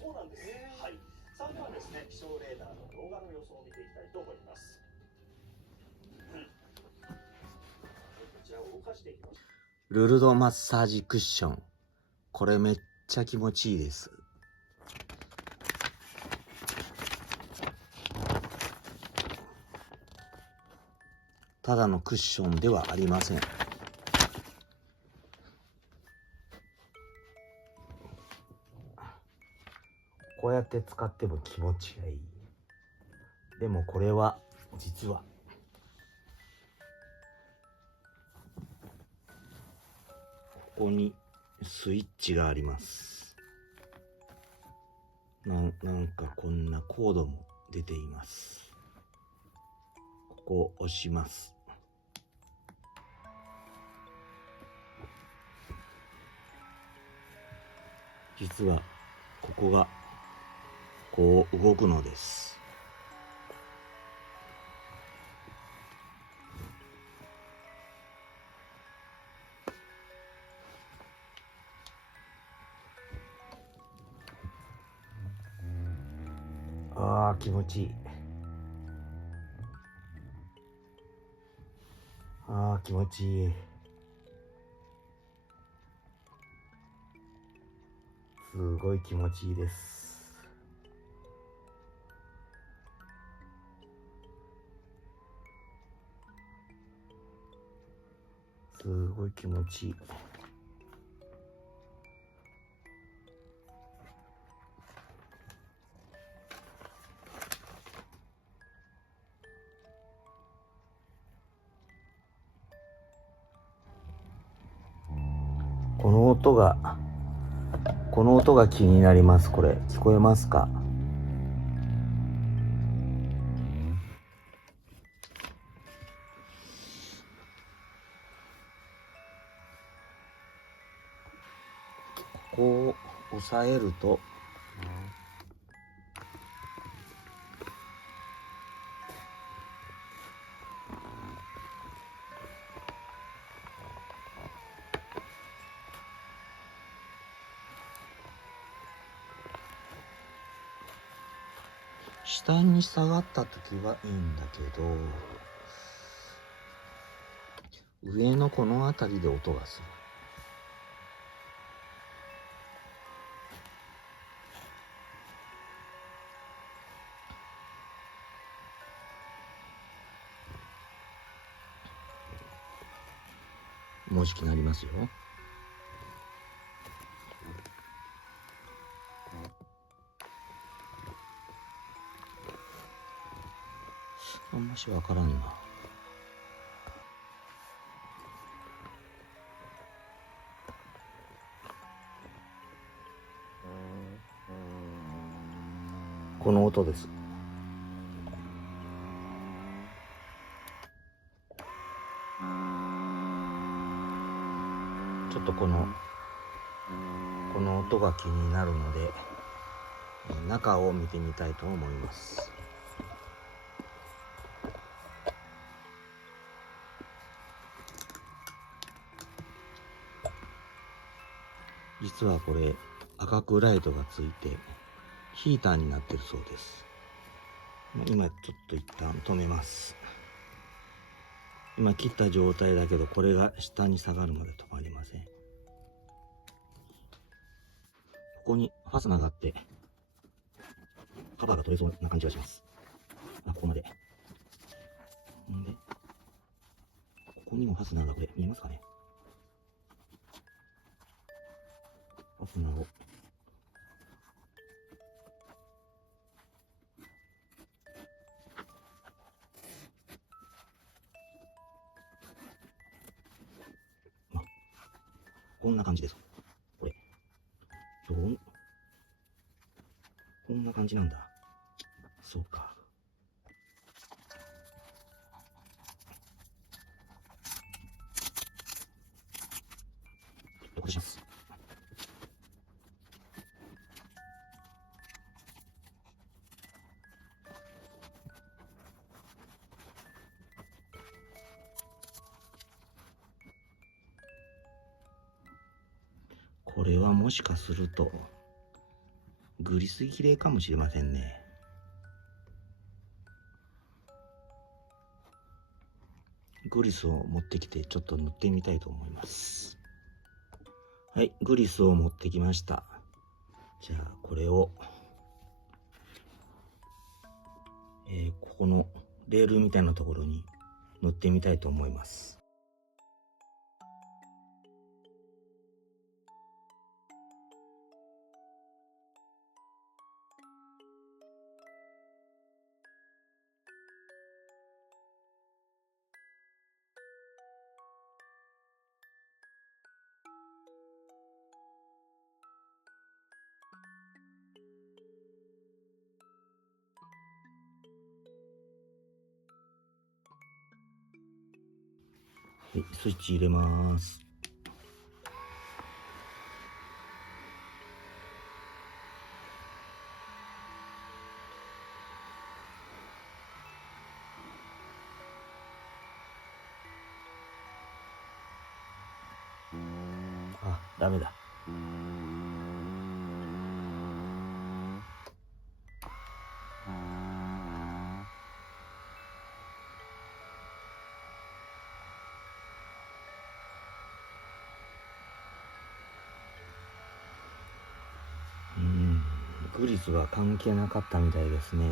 そうなんです。はい。さあではですね、気象レーダーの動画の予想を見ていきたいと思います。こちらを動かしていきます。ルルドマッサージクッション。これめっちゃ気持ちいいです。ただのクッションではありません。こうやって使っても気持ちがいい。でもこれは実はここにスイッチがあります。なんかこんなコードも出ています。ここを押します。実はここがこう動くのです。ああ、気持ちいい。ああ、気持ちいい。すごい気持ちいいです。すごい気持ちいい。この音が気になります。これ聞こえますか？ここを押さえると下に下がった時はいいんだけど、上のこの辺りで音がする。もうじきなりますよ。あんましわからんな。この音です。ちょっとこの音が気になるので中を見てみたいと思います。実はこれ赤くライトがついてヒーターになってるそうです。今ちょっと一旦止めます。今切った状態だけどこれが下に下がるまで止まりません。ここにファスナーがあってカバーが取れそうな感じがします。ここまで。んでここにもファスナーが、これ見えますかね？ファスナーをこんな感じです。これこんな感じなんだ。そうか。どこでします。これはもしかするとグリス綺麗かもしれませんね。グリスを持ってきてちょっと塗ってみたいと思います。はい、グリスを持ってきました。じゃあこれを、ここのレールみたいなところに塗ってみたいと思います。はい、スイッチ入れます。あ、ダメだ。グリスは関係なかったみたいですね。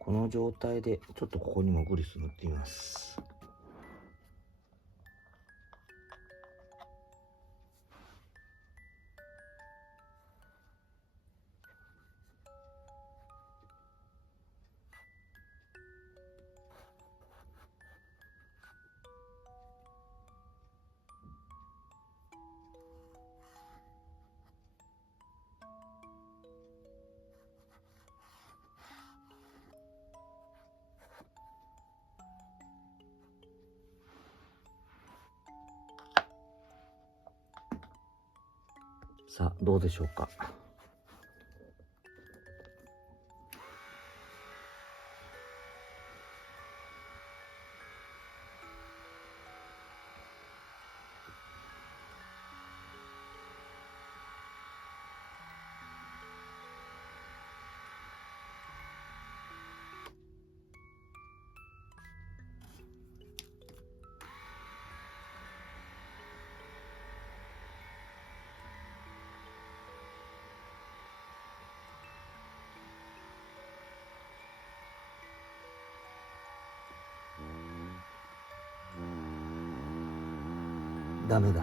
この状態でちょっとここにもグリス塗ってみます。さあどうでしょうか。ダメだ。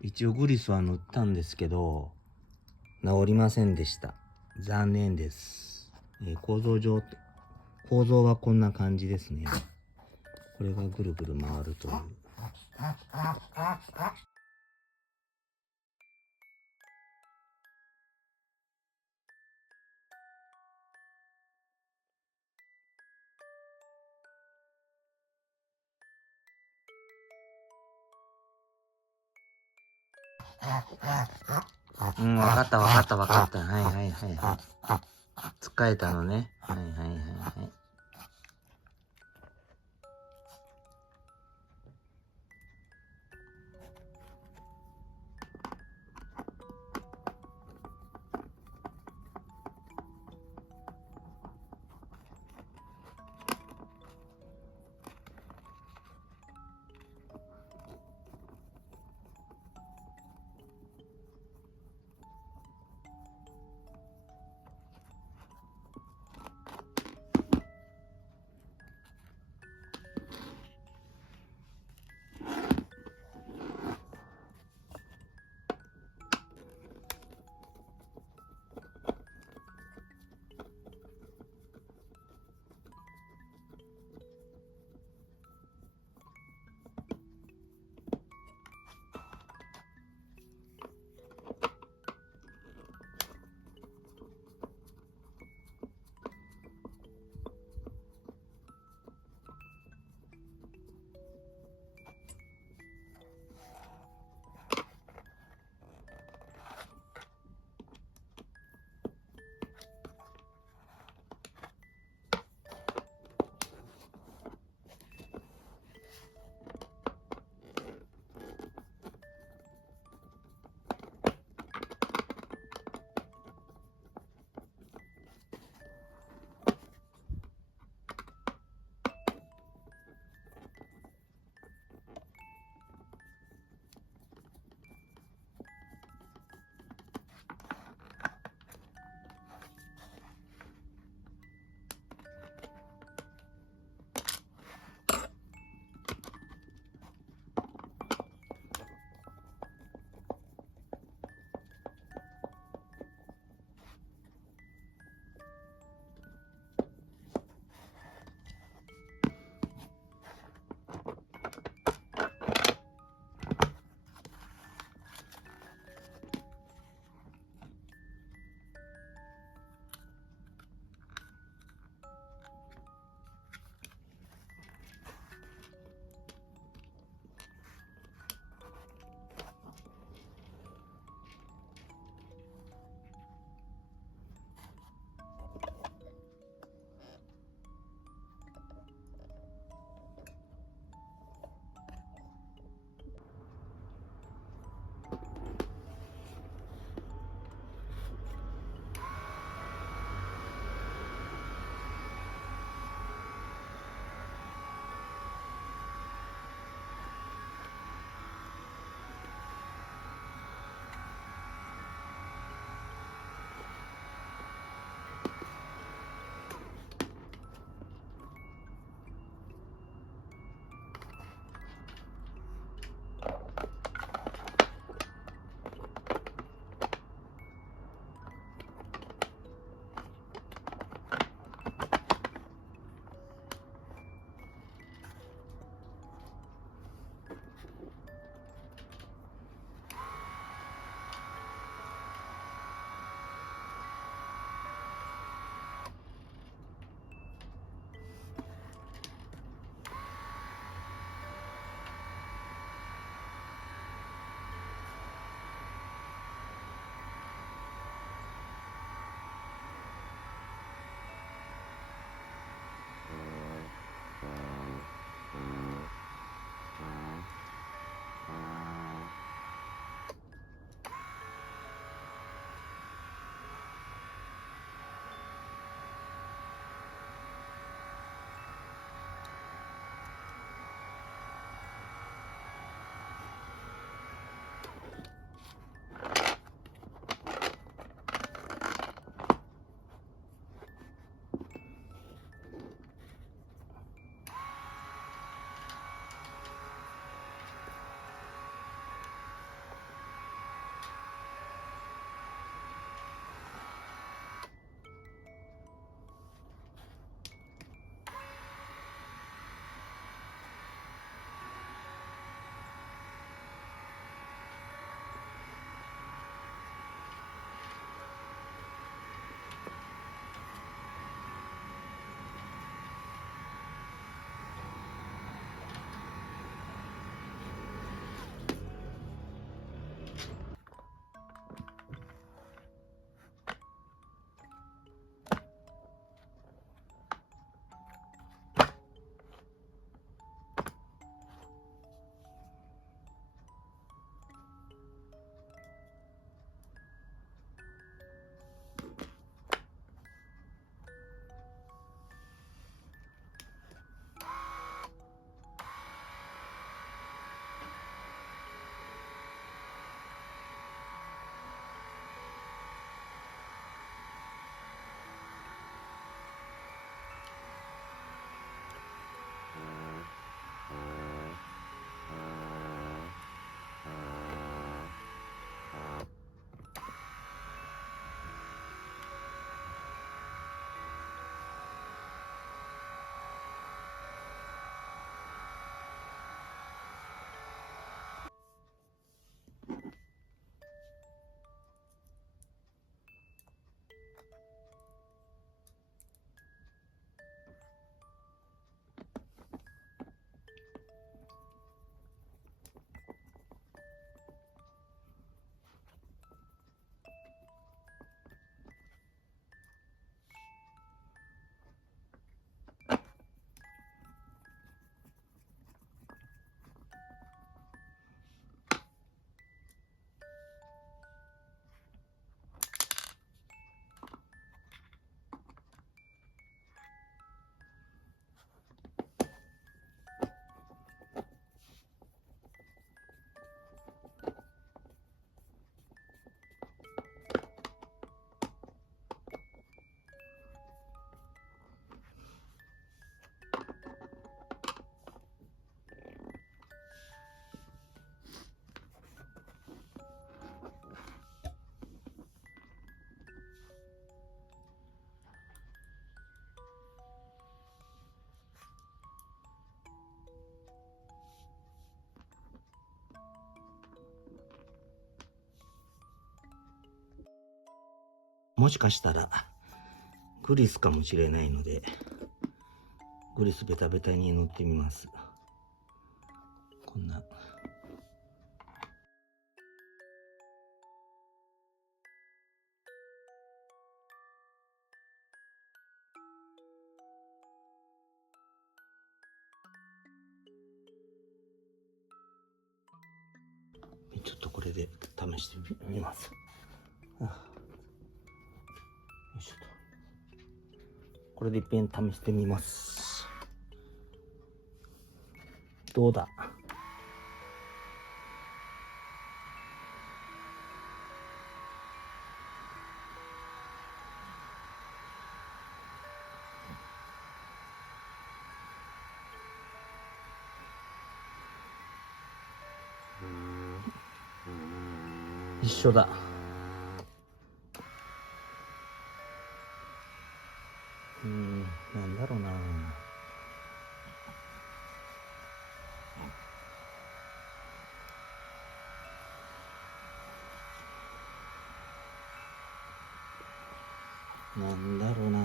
一応グリスは塗ったんですけど治りませんでした。残念です。構造はこんな感じですね。これがぐるぐる回るという。うん、わかったわかったわかった。はいはいはいはい。使えたのね。はいはいはいはい。もしかしたらグリスかもしれないので、グリスベタベタに塗ってみます。こんな。ちょっとこれで試してみます。よいしょと。これで一遍試してみます。どうだ。一緒だ。なんだろうな。なんだろうな。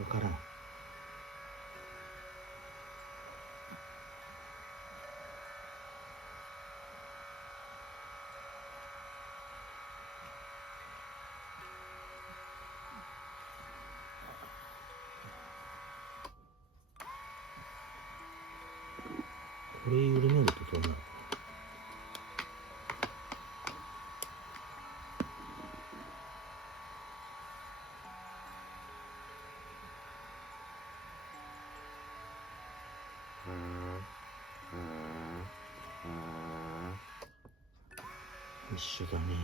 わからん。これ緩めるとどうなる？一緒だね。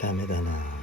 ダメだな。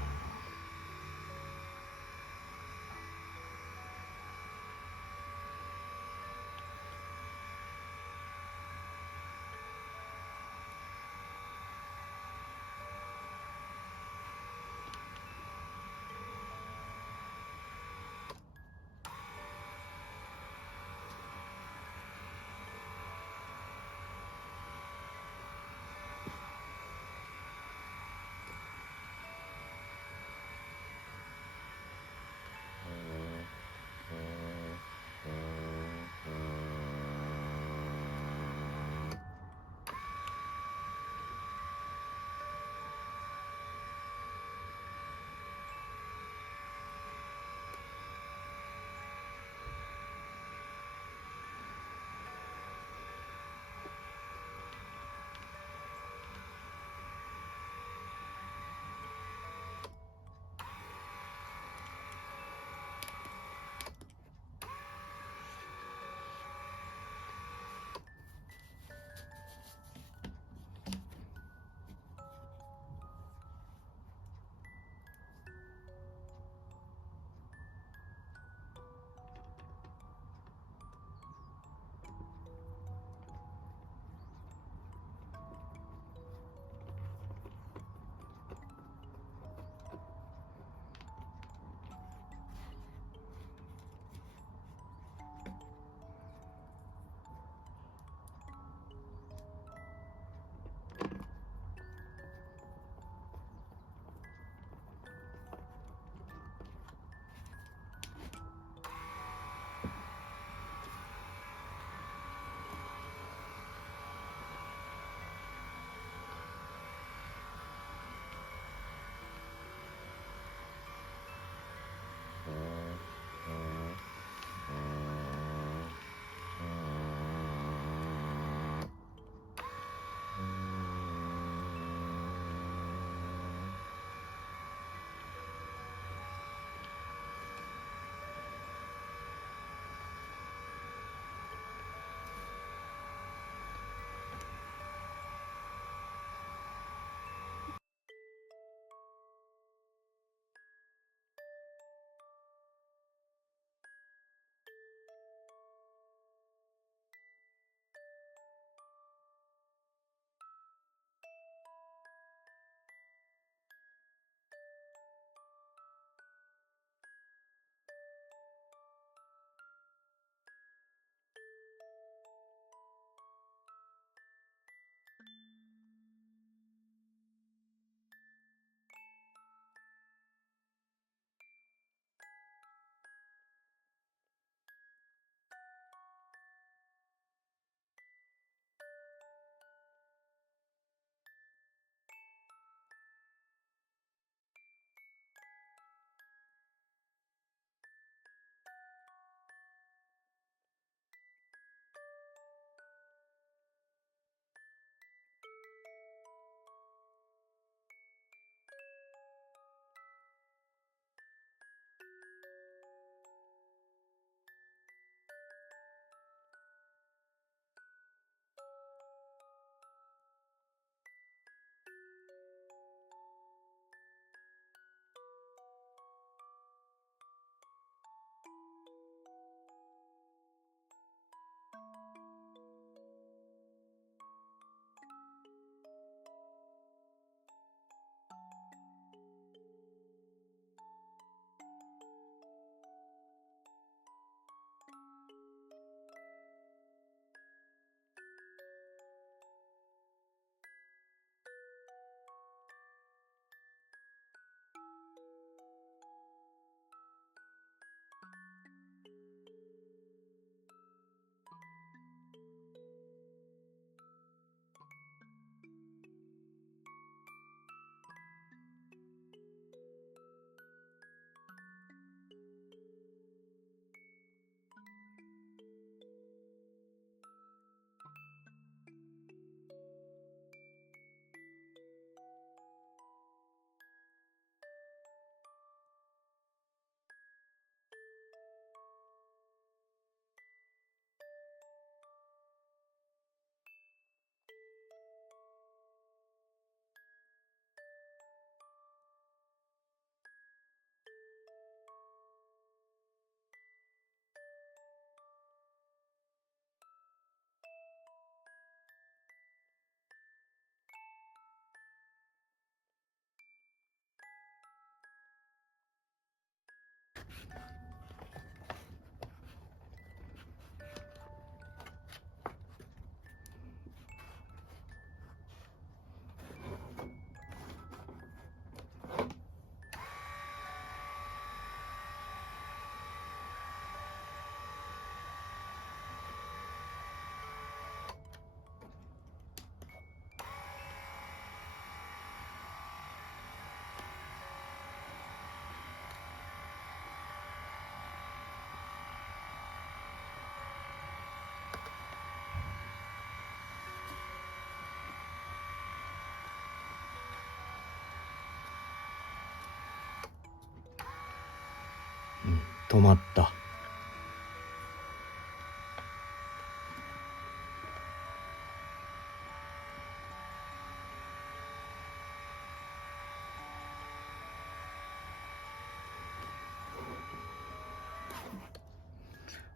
止まった。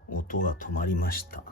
音が止まりました。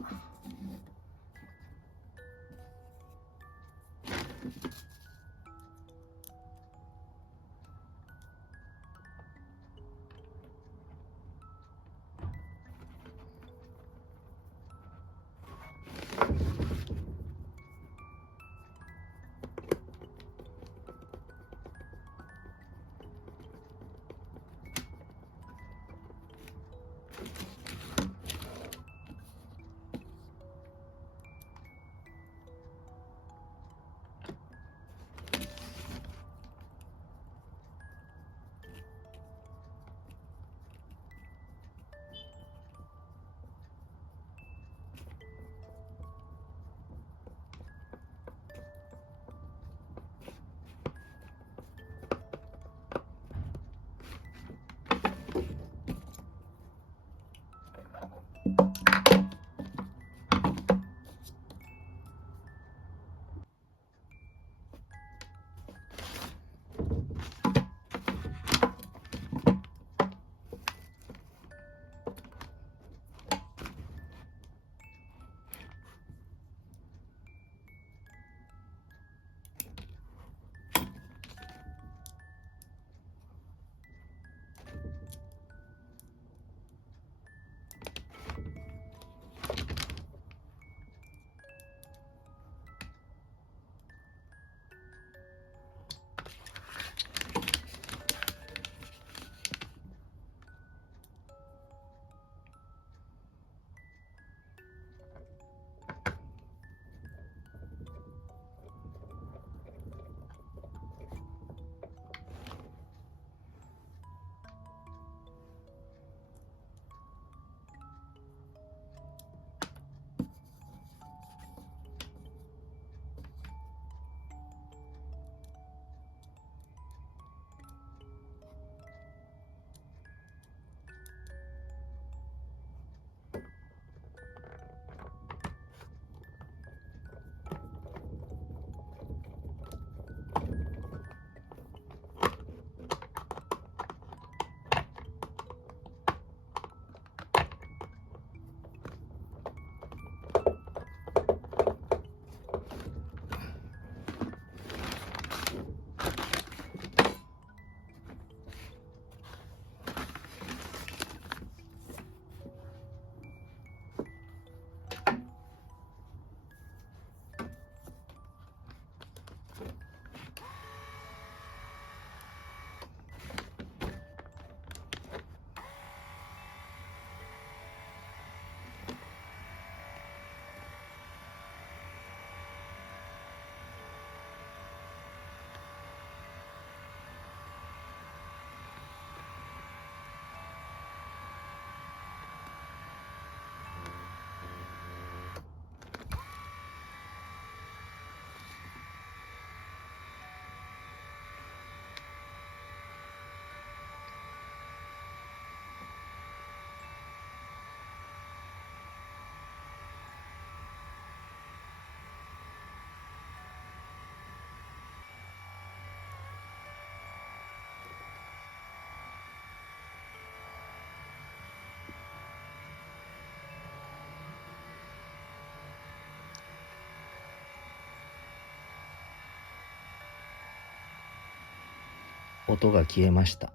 音が消えました。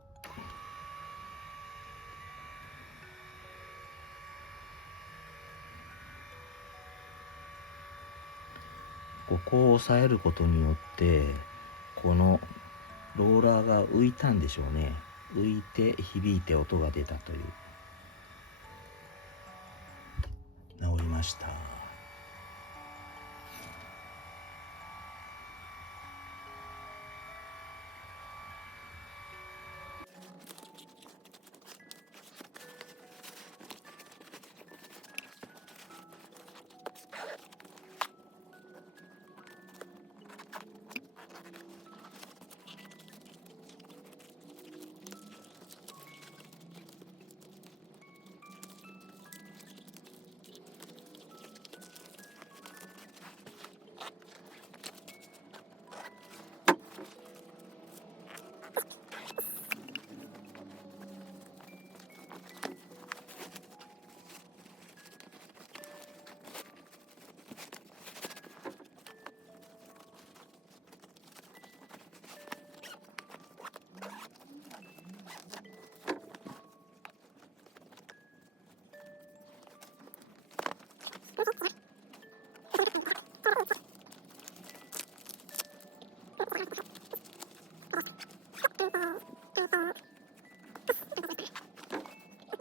ここを押さえることによってこのローラーが浮いたんでしょうね。浮いて響いて音が出たという。治りました。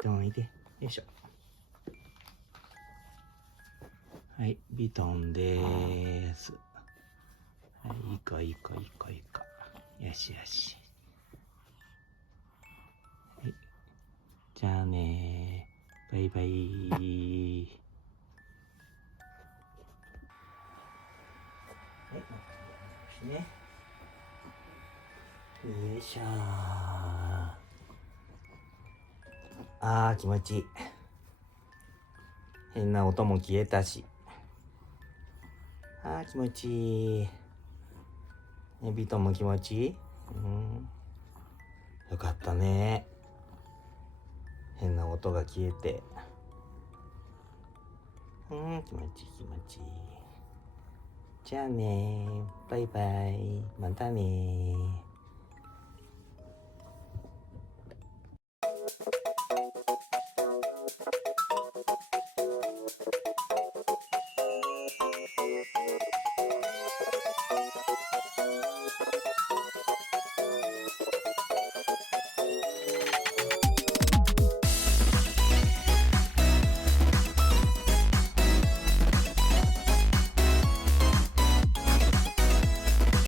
でもいいで。よいしょ。はい、ビトンでーす。はい、いいかいいかいいかいいか。よしよし。はい。じゃあねー。バイバイ。はい、ね。よいしょー。あー、気持ちいい。変な音も消えたし。あー、気持ちいい。ビトンも気持ちいい？よかったね。変な音が消えて。気持ちいい気持ちいい。じゃあねー。バイバイ。またねー。